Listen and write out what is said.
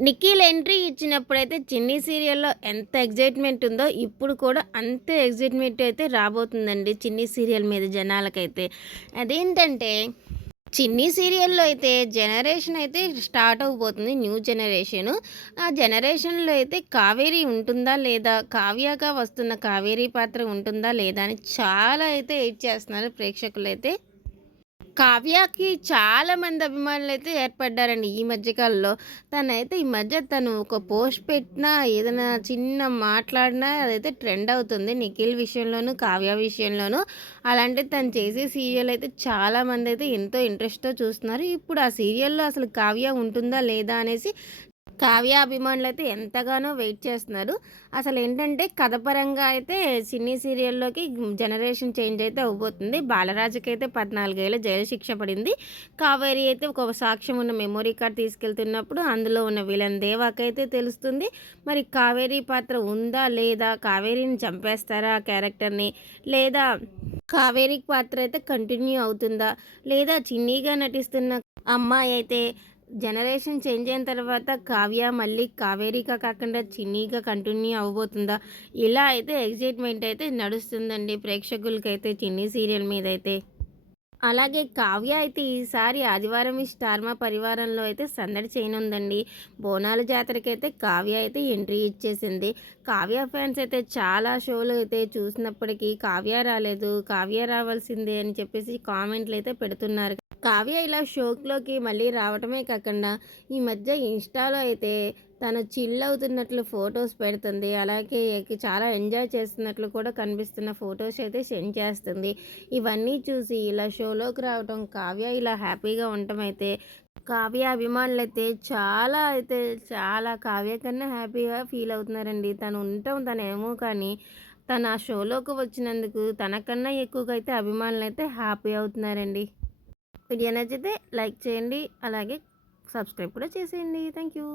Nikhil entry ఇచ్చినప్పుడైతే చిన్ని సీరియల్లో ఎంత ఎగ్జైట్మెంట్ ఉందో ఇప్పుడు కూడా అంతే ఎగ్జైట్మెంట్ అయితే రాబోతుందండి చిన్ని సీరియల్ మీద జనాలకైతే. అదేంటంటే చిన్ని సీరియల్లో అయితే జనరేషన్ అయితే స్టార్ట్ అవబోతుంది న్యూ జనరేషన్. ఆ జనరేషన్లో అయితే కావేరీ ఉంటుందా లేదా కావ్యగా వస్తున్న కావేరీ పాత్ర ఉంటుందా లేదా అని చాలా అయితే ఎయిట్ చేస్తున్నారు ప్రేక్షకులు అయితే కావ్యకి చాలా మంది అభిమానులు అయితే ఏర్పడ్డారండి ఈ మధ్యకాలంలో తనైతే ఈ మధ్య తను ఒక పోస్ట్ పెట్టినా ఏదైనా చిన్న మాట్లాడినా అదైతే ట్రెండ్ అవుతుంది నిఖిల్ విషయంలోనూ కావ్య విషయంలోనూ. అలాంటి తను చేసే సీరియల్ అయితే చాలామంది అయితే ఎంతో ఇంట్రెస్ట్తో చూస్తున్నారు. ఇప్పుడు ఆ సీరియల్లో అసలు కావ్య ఉంటుందా లేదా అనేసి కావ్య అభిమానులు అయితే ఎంతగానో వెయిట్ చేస్తున్నారు. అసలు ఏంటంటే కథపరంగా అయితే సినీ సీరియల్లోకి జనరేషన్ చేంజ్ అయితే అవ్వబోతుంది. బాలరాజుకి అయితే పద్నాలుగేళ్ళ జైలు శిక్ష పడింది. కావేరి అయితే ఒక సాక్ష్యం ఉన్న మెమొరీ కార్డ్ తీసుకెళ్తున్నప్పుడు అందులో ఉన్న విలన్ దేవాకైతే తెలుస్తుంది. మరి కావేరి పాత్ర ఉందా లేదా? కావేరిని చంపేస్తారా ఆ క్యారెక్టర్ని? లేదా కావేరి పాత్ర అయితే కంటిన్యూ అవుతుందా? లేదా చిన్నీగా నటిస్తున్న అమ్మాయి అయితే జనరేషన్ చేంజ్ అయిన తర్వాత కావ్య మళ్ళీ కావేరీగా కాకుండా చిన్నీగా కంటిన్యూ అవ్వబోతుందా? ఇలా అయితే ఎగ్జైట్మెంట్ అయితే నడుస్తుందండి ప్రేక్షకులకైతే చిన్ని సీరియల్ మీద అయితే అలాగే కావ్య అయితే ఈసారి ఆదివారం ఈ స్టార్మా పరివారంలో అయితే సందడి చేయనుందండి. బోనాల జాతరకైతే కావ్య అయితే ఎంట్రీ ఇచ్చేసింది. కావ్య ఫ్యాన్స్ అయితే చాలా షోలు అయితే చూసినప్పటికీ కావ్య రాలేదు. కావ్య రావాల్సిందే అని చెప్పేసి కామెంట్లు అయితే పెడుతున్నారు కావ్య ఇలా షోక్లోకి మళ్ళీ రావటమే కాకుండా ఈ మధ్య ఇన్స్టాలో అయితే తను చిల్ అవుతున్నట్లు ఫొటోస్ పెడుతుంది. అలాగే చాలా ఎంజాయ్ చేస్తున్నట్లు కూడా కనిపిస్తున్న ఫొటోస్ అయితే సెండ్ చేస్తుంది. ఇవన్నీ చూసి ఇలా షోలోకి రావటం కావ్య ఇలా హ్యాపీగా ఉండటం అయితే కావ్య అభిమానులు అయితే చాలా అయితే చాలా కావ్య కన్నా హ్యాపీగా ఫీల్ అవుతున్నారండి. తను ఉండటం తనేమో కానీ తను ఆ షోలోకి వచ్చినందుకు తనకన్నా ఎక్కువగా అయితే అభిమానులు అయితే హ్యాపీ అవుతున్నారండి. వీడియో నచ్చితే లైక్ చేయండి అలాగే సబ్స్క్రైబ్ కూడా చేసేయండి. Thank you.